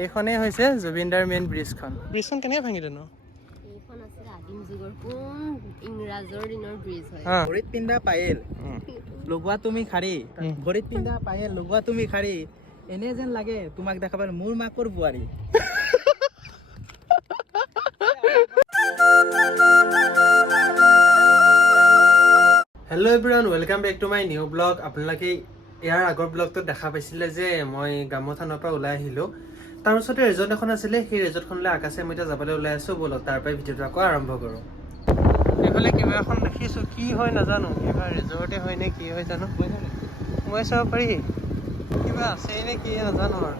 এইখনেই হৈছে জুবিনদাৰ মেইন ব্ৰিজখন। ব্ৰিজখন কেনেকৈ ভাঙিলে ন? এইখন আছিল আদিম যুগৰ কোন ইংৰাজৰ দিনৰ ব্ৰিজ হয়। ভৰিত পিন্ধা পায়েল লগোৱা তুমি খাৰী, ভৰিত পিন্ধা পায়েল লগোৱা তুমি খাৰী, এনে যেন লাগে তোমাক দেখাবাৰ মোৰ মাকৰ বোৱাৰী। Hello' everyone, welcome back to my new blog. আপোনালোকে ইয়াৰ আগৰ ব্লগটোত দেখা পাইছিলে যে মই গামোথানৰ পৰা ওলাই আহিলোঁ। তাৰ ওচৰতে ৰিজৰ্ট এখন আছিলে, সেই ৰিজৰ্টখনলৈ আকাশে মই এতিয়া যাবলৈ ওলাই আছোঁ। ব'লক তাৰ পৰাই ভিডিঅ'টো আকৌ আৰম্ভ কৰোঁ। এইফালে কিবা এখন দেখিছোঁ, কি হয় নাজানো, কিবা ৰিজৰ্টে হয় নে কি হয় জানো, মই চাব পাৰি কিবা আছেই নে কি নাজানো আৰু।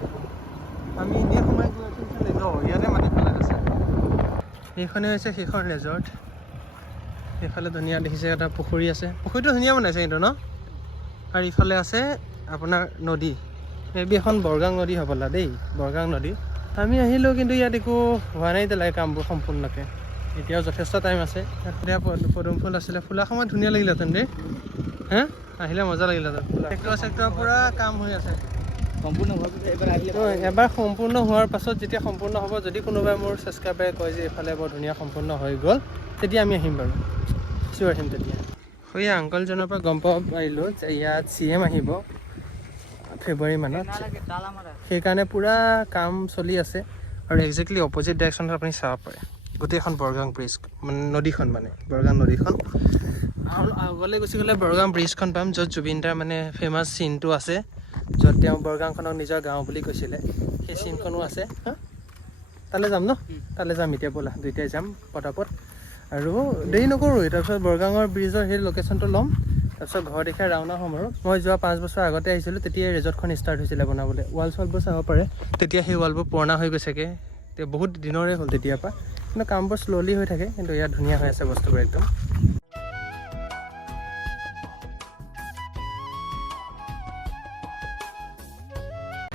আমি এনেই সোমাই গৈ আছোঁ ইয়াতে মাটি পেলাই আছে। এইখনে হৈছে সেইখন ৰিজৰ্ট। এইফালে ধুনীয়া দেখিছে, এটা পুখুৰী আছে, পুখুৰীটো ধুনীয়া বনাইছে কিন্তু ন। আৰু ইফালে আছে আপোনাৰ নদী, মেবি এখন বৰগাং নদী হ'বলা দেই, বৰগাং নদী। আমি আহিলোঁ কিন্তু ইয়াত একো হোৱা নাই এতিয়ালৈকে কামবোৰ সম্পূৰ্ণকৈ, এতিয়াও যথেষ্ট টাইম আছে। এতিয়া পদুম ফুল আছিলে, ফুলা সময়ত ধুনীয়া লাগিলেহেঁতেন দেই, হে আহিলে মজা লাগিলেহেঁতেন। চেক্টৰ পূৰা কাম হৈ আছে সম্পূৰ্ণ হোৱাৰ পিছত এবাৰ সম্পূৰ্ণ হোৱাৰ পাছত যেতিয়া সম্পূৰ্ণ হ'ব, যদি কোনোবাই মোৰ ছাবস্ক্ৰাইবাৰে কয় যে এইফালে বৰ ধুনীয়া সম্পূৰ্ণ হৈ গ'ল, তেতিয়া আমি আহিম বাৰু, চিঞৰ আহিম তেতিয়া। সেই আংকলজনৰ পৰা গম পাব পাৰিলোঁ যে ইয়াত CM আহিব ফেব্ৰুৱাৰী মানত, সেইকাৰণে পূৰা কাম চলি আছে। আৰু একজেক্টলি অপজিট ডাইৰেকশ্যনত আপুনি চাব পাৰে গোটেইখন বৰগাং ব্ৰিজ, মানে নদীখন, মানে বৰগাং নদীখন। আৰু আগলৈ গুচি গ'লে বৰগাং ব্ৰিজখন পাম, য'ত জুবিনদাৰ মানে ফেমাছ চিনটো আছে, য'ত তেওঁ বৰগাংখনক নিজৰ গাঁও বুলি কৈছিলে, সেই চিনখনো আছে। তালৈ যাম ন, তালৈ যাম এতিয়া, ব'লা দুইটাই যাম পটাপট। আৰু দেৰি নকৰোঁ, তাৰপিছত বৰগাঙৰ ব্ৰিজৰ সেই লোকেশ্যনটো ল'ম, তাৰপিছত ঘৰ দেখে ৰাওনা হ'ম। আৰু মই যোৱা 5 বছৰ আগতে আহিছিলোঁ, তেতিয়া ৰিজৰ্টখন ষ্টাৰ্ট হৈছিলে বনাবলৈ। ৱাল চোৱালবোৰ চাব পাৰে, তেতিয়া সেই ৱালবোৰ পুৰণা হৈ গৈছেগৈ, এতিয়া বহুত দিনৰে হ'ল তেতিয়াৰ পৰা। কিন্তু কামবোৰ শ্ল'লি হৈ থাকে, কিন্তু ইয়াত ধুনীয়া হৈ আছে বস্তুবোৰ একদম।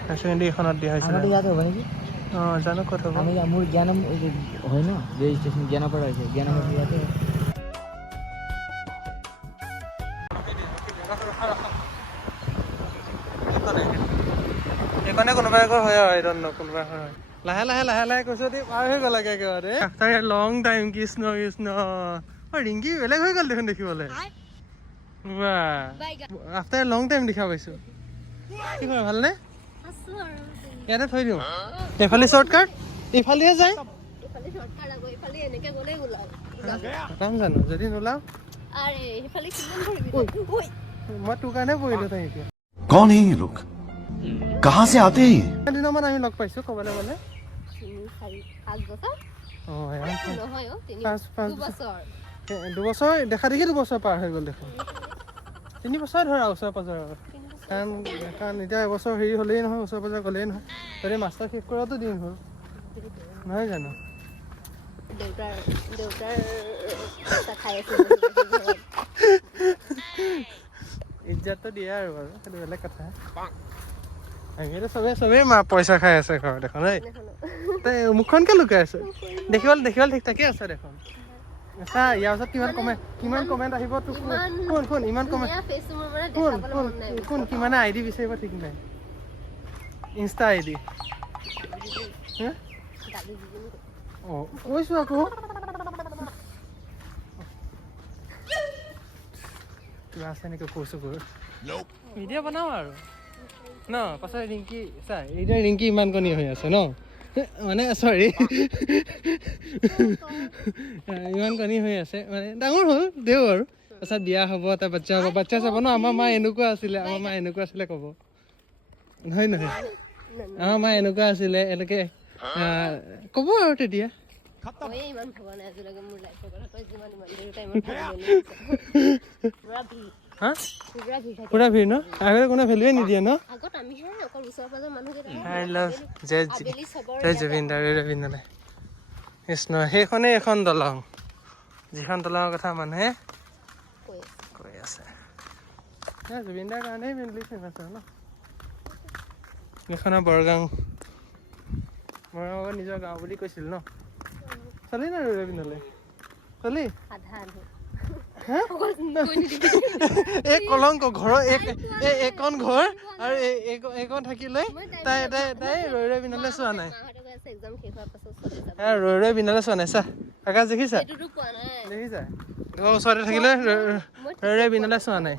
হায়াৰ ছেকেণ্ডেৰী এইখনত দিয়া হৈছিলে। অঁ জানো ক'ত হ'ব, মোৰ জ্ঞানম হয় ন, ৰেজিষ্ট্ৰেশ্যন জ্ঞানপাৰা হৈছে, জ্ঞানপাৰা ইয়াতে। সেইকাৰণে কোনোবা এঘৰ হয় আৰু এইটো কোনোবা এঘৰ হয়। লাহে লাহে লাহে লাহে কৈছো দেই, পাৰ হৈ গ'ল একেবাৰে after a long time. Krishna Krishna, Rinki বেলেগ হৈ গ'ল দেখোন দেখিবলৈ। আফটাৰ এ লং টাইম দেখা পাইছো। কি হয়, ভালনে? ইয়াতে থৈ দিওঁ, এইফালে শ্বৰ্টকাট, এইফালেহে যায় জানো, যদি নোলাও মই তোৰ কাৰণে পৰিলো। এতিয়া कौन है ये लोग, कहाँ से आते हैं? দিনমান আমি লগ পাইছো ক'বলৈ গ'লে। 2 বছৰ দেখা দেখি 2 বছৰ পাৰ হৈ গ'ল দেখোন। 3 বছৰ ধৰা ওচৰে পাজৰে, কাৰণ এতিয়া এবছৰ হেৰি হ'লেই নহয়, ওচৰে পাজৰে গ'লেই নহয়। যদি মাষ্টাৰ শেষ কৰাটো দিন হ'ল নহয় জানো। ইজ্জতটো দিয়ে আৰু বাৰু, সেইটো বেলেগ কথা। আমিতো চবেই পইচা খাই আছে ঘৰত দেখোন। এই মুখখনকে লুকাই আছে, দেখিবলৈ ঠিক ঠাকে আছে দেখোন। আচ্ছা, ইয়াৰ পাছত কিমান কমেণ্ট আহিব তোক, শুন ইমান কমেণ্ট, শুন কিমানে ID বিচাৰিব ঠিক নাই, ইনষ্টা ID। অঁ কৈছোঁ আকৌ, কিবা আছে নেকি কৈছোঁ গৈ ভিডিঅ' বনাওঁ আৰু ন। পাছত ৰিংকি চা, এতিয়া ৰিংকি ইমান কণী হৈ আছে ন, মানে চৰি ইমান কণী হৈ আছে, মানে ডাঙৰ হ'ল দেও আৰু। তাৰপিছত বিয়া হ'ব, তাৰ বাচ্চা হ'ব, বাচ্চা চাব ন। আমাৰ মা এনেকুৱা আছিলে ক'ব নহয় নহয়, আমাৰ মা এনেকুৱা আছিলে এনেকৈ ক'ব আৰু তেতিয়া। পুৰা ভিৰ ন, আগতে কোনো ভেলুৱে নিদিয়ে ন। জয় জুবিনদাৰ, ৰবীন্দ্ৰনাথ কৃষ্ণ। সেইখনেই এখন দলং, যিখন দলঙৰ কথা মানুহে কৈ আছে। জুবিনদাৰ কাৰণেই মেইনলি ফেমাছ হয় ন। এইখনৰ বৰগাং নিজৰ গাঁও বুলি কৈছিল ন। চলি নাই ৰবীন্দ্ৰলৈ চলি এই কলংক ঘৰৰ এইকণ ঘৰ আৰু এইকণ থাকিলে তাই ৰৈ ৰৈ বিনালে চোৱা নাই ৰৈ ৰৈ বিনালে চোৱা নাই চা আকাশ দেখিছা দেখিছা ঘৰৰ ওচৰতে থাকিলে ৰৈ ৰৈ বিনালে চোৱা নাই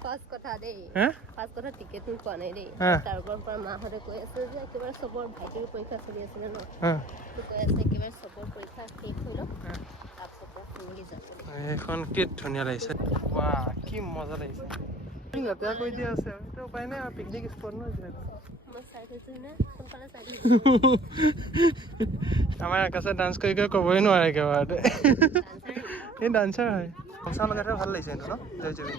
এখন কি ধুনীয়া লাগিছে বাহ কি মজা লাগিছে লেতেৰা কৰি দিয়া আছে এইটো উপায় নাই আৰু পিকনিক স্পট ন আমাৰ আকাশে ডান্স কৰি ক'বই নোৱাৰে একেবাৰতে এই ডান্সাৰ হয় সঁচা লগাতে ভাল লাগিছে কিন্তু ন জয় জুবিন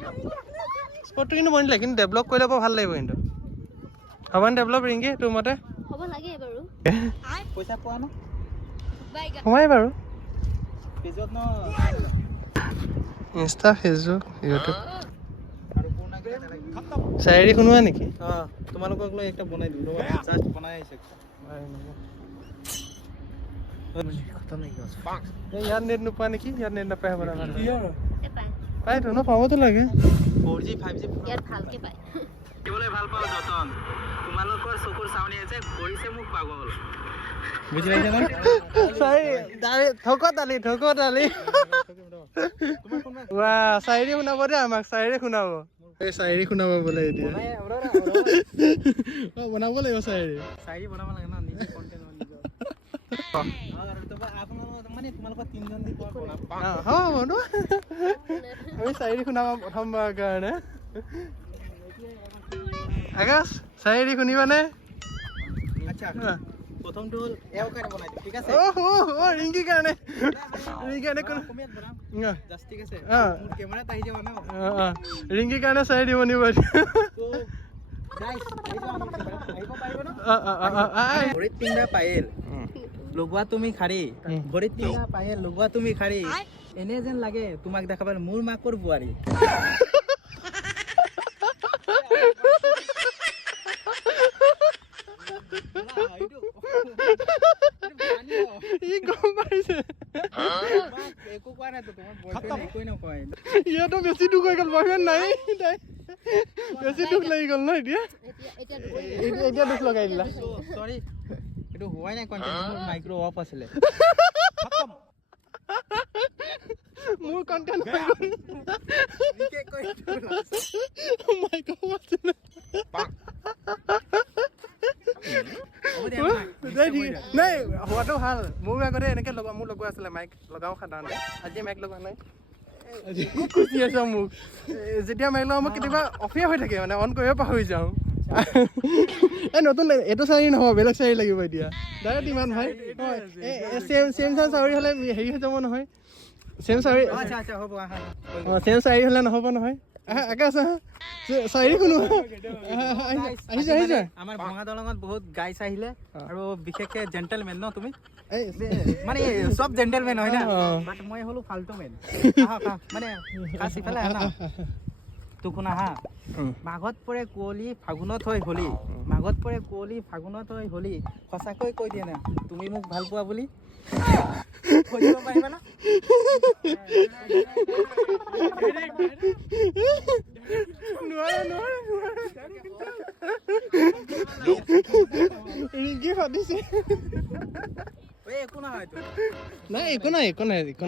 স্পটটো কিন্তু বনিলে কিন্তু ডেভেলপ কৰিলে বৰ ভাল লাগিব কিন্তু হ'বনে ডেভেলপ ৰিংকি তোৰ মতে হ'ব লাগে বাৰু পইচা পোৱা ন সোমাই বাৰু ফেজত ন ইনষ্টা ফেচবুক ইউটিউব আৰু পুৰণা কেনে লাগে চায়েৰী শুনোৱা নেকি তোমালোকক লৈ একটা বনাই দিম জাস্ট বনাই আছে ইয়াত নেট নোপোৱা নেকি ইয়াত নেট নাপায় হ'ব আমাৰ পায় পায়তো ন পাবতো লাগে 4G 5G ইয়াত ভালকে পায় দেখিবলৈ ভাল পাওঁ যতন তোমালোকৰ চকুৰ চাউনি আছে কৰিছে মোক পাগল বুজি পাইছা না ঠক দালি চায়েৰী শুনাব দে আমাক চায়েৰী শুনাব এই চায়েৰী শুনাব বোলে এতিয়া বনাব লাগিব চায়েৰী চাই বনাব লাগে না নিজে কন্টেন্ট নিজৰ মানে তোমালোকৰ তিনজন দি কোৱা হ'ব ন আমি চায়েৰী শুনাব প্ৰথমবাৰৰ কাৰণে আকাশ চায়েৰী শুনিবানে আচ্ছা প্ৰথমটো হ'ল এও কাৰণে বনাই দিম ঠিক আছে ৰিংকিৰ কাৰণে কোনো কমেন্ট বনাম জাস্ট ঠিক আছে মোৰ কেমেৰাত আহি যাব ন ৰিংকিৰ কাৰণে চায়েৰী বনিব তো গাইস আহিব পাৰিব ন ভৰিত পিন্ধা পায়েল লগোৱা তুমি খাৰী ভৰিত পিন্ধা পায়েল লগোৱা তুমি খাৰী এনে যেন লাগে তোমাক দেখাবাৰ মোৰ মাকৰ বোৱাৰী ইয়াতো বেছি দুখ হৈ গ'ল বয়ফ্ৰেণ্ড নাই বেছি দুখ লাগি গ'ল ন এতিয়া এতিয়া দুখ লগাই দিলা সৰি এইটো হোৱাই নাই কণ্টেণ্ট মাইক্ৰ অফ আছিলে মোৰ কণ্টেণ্ট হৈ গ'ল মাইক্ৰ অফ আছিলে নাই হোৱাটো ভাল মোৰ আগতে এনেকে মোৰ লগোৱা আছিলে মাইক লগাওঁ সাধাৰণতে আজি মাইক লগোৱা নাই খুচি আছ মোক যেতিয়া মাইক লগাওঁ মই কেতিয়াবা অফে হৈ থাকে মানে অন কৰিব পাহৰি যাওঁ এই নতুন এইটো চাৰি নহ'ব বেলেগ চাৰি লাগিব এতিয়া ডাইৰেক্ট ইমান ভাই চেম চাৰি হ'লে হেৰি হৈ যাব নহয় চেম চাৰি চেম চাৰি হ'লে নহ'ব নহয় আকাশ চাৰি শুনো আহিছে আমাৰ ভঙা দলঙত বহুত গাইছ আহিলে আৰু বিশেষকে জেণ্টেলমেন ন তুমি মানে চব জেণ্টেলমেন হয় না বাট মই হ'লো ফাল্টু মেন মানে খাচ ইফালে আহা তোক শুনা হা মাঘত পৰে কুঁৱলী ফাগুনত হয় হোলী মাঘত পৰে কুঁৱলী ফাগুনত হয় হোলী সঁচাকৈ কৈ দিয়ে না তুমি মোক ভাল পোৱা বুলি কৈ দিব পাৰিবা না ৰিংকি ফাটিছে একো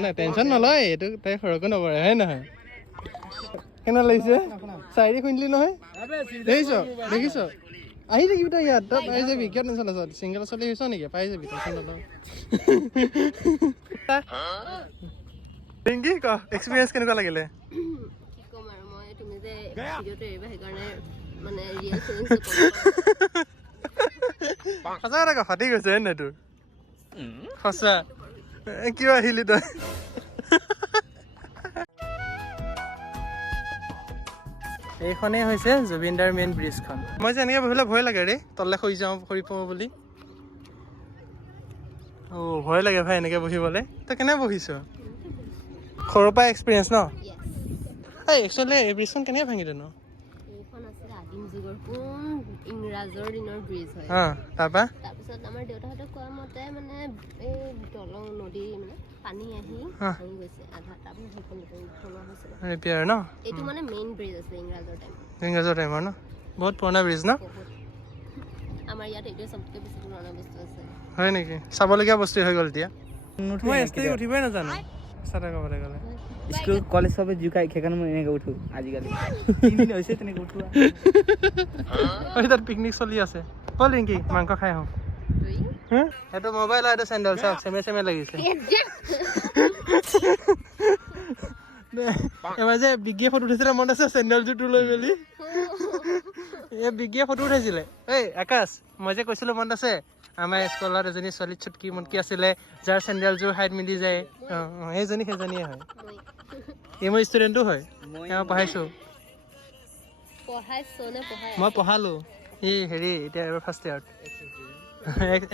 নাই টেনচন নলয় এইটো তাই সৰকো নপৰে হয় নহয় কেনে লাগিছে চায়েৰী শুনিলি নহয় দেখিছ আহি থাকিবি তই ইয়াত তই পাই যাবি কিয় টেনচন আছ চিংগল চলি হৈছ নেকি পাই যাবি টেনচন নলওঁ ৰিংকি ক এক্সপিৰিয়েঞ্চ কেনেকুৱা লাগিলে কি ক'ম আৰু মই তুমি যে ভিডিঅ'টো এৰিবা সেইকাৰণে মানে ৰিয়েল সঁচা কথা ফাটি গৈছে হয় নাই তোৰ সঁচা কিয় আহিলি তই এইখনেই হৈছে জুবিনদাৰ মেইন ব্ৰিজখন মই যে এনেকৈ বহিলে ভয় লাগে ৰে তললৈ সৰি যাওঁ সৰি পৰোঁ বুলি ভয় লাগে ভাই এনেকৈ বহিবলৈ তই কেনে বহিছ সৰুৰ পৰা এক্সপিৰিয়েঞ্চ ন এই একচুৱেলি এই ব্ৰিজখন কেনেকৈ ভাঙিলে ন এইখন আছিলে আদিম যুগৰ কোন ইংৰাজৰ দিনৰ ব্ৰিজ হয় তাৰপৰা তাৰপিছত আমাৰ দেউতাহঁতে কোৱা মতে মানে এই দলং নদী মানে পানী আহি ভাঙি গৈছে আধা তাৰপিছত সেইখন বনোৱা হৈছিলে ৰিপেয়াৰ ন এইটো মানে মেইন ব্ৰিজ আছে ইংৰাজৰ টাইমত ইংৰাজৰ টাইমৰ ন বহুত পুৰণা ব্ৰিজ ন বহুত আমাৰ ইয়াত এইটোৱে চবতকৈ বেছি পুৰণা বস্তু আছে হয় নেকি চাবলগীয়া বস্তু হৈ গ'ল এতিয়া মই এষ্টেজ উঠিবই নাজানো সঁচা ক'বলৈ গ'লে স্কুল কলেজ সবে জুকাই সেইকাৰণে মই এনেকৈ উঠো আজিকালি 3 দিন হৈছে তেনেকৈ উঠোৱা তাত পিকনিক চলি আছে বল ৰিংকি মাংস খাই আহোঁ সেইটো মোবাইল আৰু চেণ্ডেল চাওক চেমে লাগিছে এবাৰ যে বিজ্ঞে ফটো উঠিছিলে মনত আছে চেণ্ডেলযোৰটো লৈ মেলি এই বিজ্ঞে ফটো উঠাইছিলে এই আকাশ মই যে কৈছিলোঁ মনত আছে আমাৰ স্কুলত এজনী ছোৱালী চুটকি মুটকি আছিলে যাৰ চেণ্ডেলযোৰ হাইট মিলি যায় সেইজনীয়ে হয় এই মোৰ ষ্টুডেণ্টো হয় তেওঁ পঢ়াইছোঁ মই পঢ়ালোঁ এই হেৰি এতিয়া এবাৰ ফাৰ্ষ্ট ইয়াৰত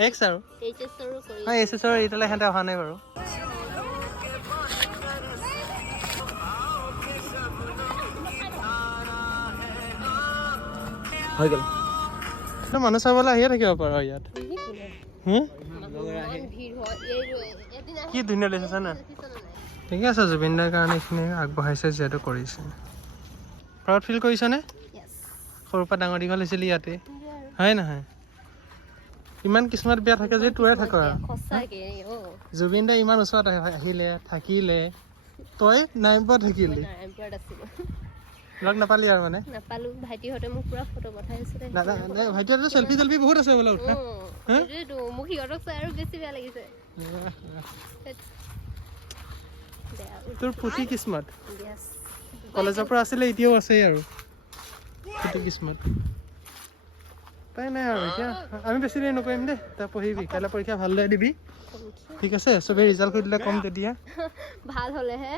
এক্স আৰু এইচ এছৰ এতিয়ালৈ সিহঁতে অহা নাই বাৰু হৈ গ'ল মানুহ চাবলৈ আহিয়ে থাকিব পাৰ ইয়াত কি ধুনীয়া দেখিছে না ঠিকে আছে জুবিন দাৰ কাৰণে এইখিনি আগবঢ়াইছে যিহেতু কৰিছে প্ৰাউড ফিল কৰিছনে সৰুৰ পৰা ডাঙৰ দীঘল হৈছিলি ইয়াতে হয় নহয় ইমান কিছুমান বেয়া থাকে যে তয়ে থাক জুবিন দা ইমান ওচৰত আহিলে থাকিলে তই নাইমপুৰত থাকিলি লগ নাপালি আৰু মানে নাপালো ভাইটিহঁতে মোক পুৰা ফটো পঠাইছিলে ভাইটিহঁতে চেলফি বহুত আছে বোলে উঠা মোক সিহঁতক চাই আৰু বেছি বেয়া লাগিছে তোৰ ফুটি কিসমত কলেজৰ পৰা আছিলে এতিয়াও আছেই আৰু ফুটি কিসমত তাই নাই আৰু এতিয়া আমি বেছি দেৰি নকৰিম দেই তই পঢ়িবি কাইলৈ পৰীক্ষা ভালদৰে দিবি ঠিক আছে চবেই ৰিজাল্ট কৰি দিলে কম তেতিয়া ভাল হ'লেহে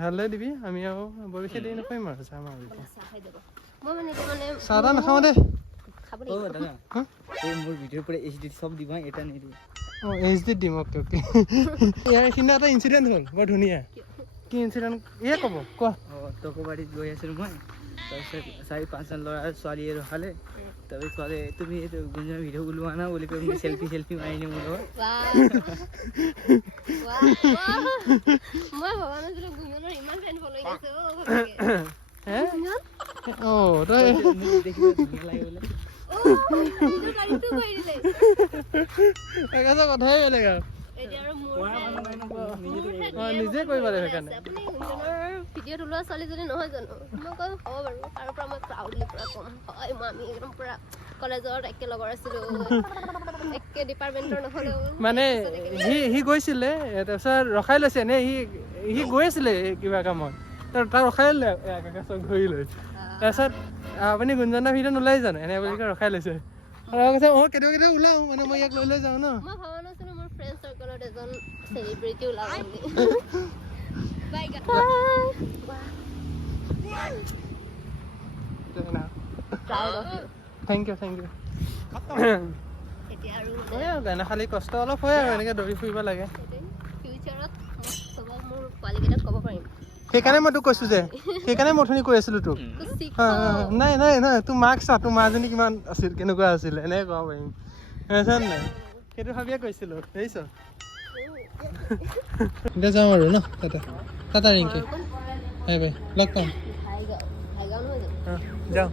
ভালদৰে দিবি আমি আৰু বৰ বেছি দেৰি নকৰিম আৰু যাম আৰু চাহ তাহ নাখাওঁ দেই মোৰ ভিডিঅ'ৰ পৰা এইচ ডি চব দিবা এটা নিদিওঁ অঁ এইচ ডি দিম অ'কে ইয়াৰ এইখিনি এটা ইঞ্চিডেণ্ট হ'ল বৰ ধুনীয়া কি ইঞ্চিডেণ্ট এয়ে ক'ব কোৱা টকোবাৰীত গৈ আছিলোঁ মই তাৰপিছত 4-5জন ল'ৰা ছোৱালীয়ে ৰখালে তাৰপিছত ছোৱালী তুমি এইটো গুঞ্জনৰ ভিডিঅ' ওলোৱা না বুলি কৈ মোক চেল্ফি মাৰি নিয়ে মোৰ লগত মই ভবা নাছিলো গুঞ্জনৰ ইমান ফেন ফলোইং আছে তই দেখিব ধুনীয়া লাগে বোলে কথাই বেলেগ আৰু নিজে কৰিব লাগে সেইকাৰণে ভিডিঅ'ত ওলোৱা ছোৱালীজনী নহয় জানো মই কওঁ হ'ব বাৰু তাৰ পৰা মই প্ৰাউডলি পুৰা ক'ম হয় মই আমি একদম পুৰা কলেজত একেলগৰ আছিলোঁ একে ডিপাৰ্টমেণ্টৰ নহ'লেও মানে সি গৈছিলে তাৰপিছত ৰখাই লৈছে নে সি গৈ আছিলে কিবা কামত তাক ৰখাই ল'লে আকাশক ধৰি লৈ তাৰপিছত আপুনি গুঞ্জনৰ ভিডিঅ' নোলাই জানো এনে বুলি কৈ ৰখাই লৈছে আৰু কৈছে কেতিয়াবা ওলাওঁ মানে মই ইয়াক লৈ যাওঁ ন মই ভবা নাছিলোঁ মোৰ ফ্ৰেণ্ড চাৰ্কলত এজন চেলিব্ৰিটি ওলাব বুলি থেংক ইউ গানে খালি কষ্ট অলপ হয় আৰু এনেকৈ দৌৰি ফুৰিব লাগে ফিউচাৰত চবক মোৰ পোৱালীকেইটাক ক'ব পাৰিম সেইকাৰণে মই তোক কৈছোঁ যে সেইকাৰণে মই অথনি কৈ আছিলোঁ তোক নাই তোৰ মাক চা তোৰ মাজনী কিমান আছিল কেনেকুৱা আছিলে এনেকৈ ক'ব পাৰিম বুজিছানে নাই সেইটো ভাবিয়ে কৈছিলোঁ বুজিছ এতিয়া যাওঁ আৰু ন টাটা ৰিংকি বাই বাই লগ পাম হাই গাঁও নহয় জানো যাওঁ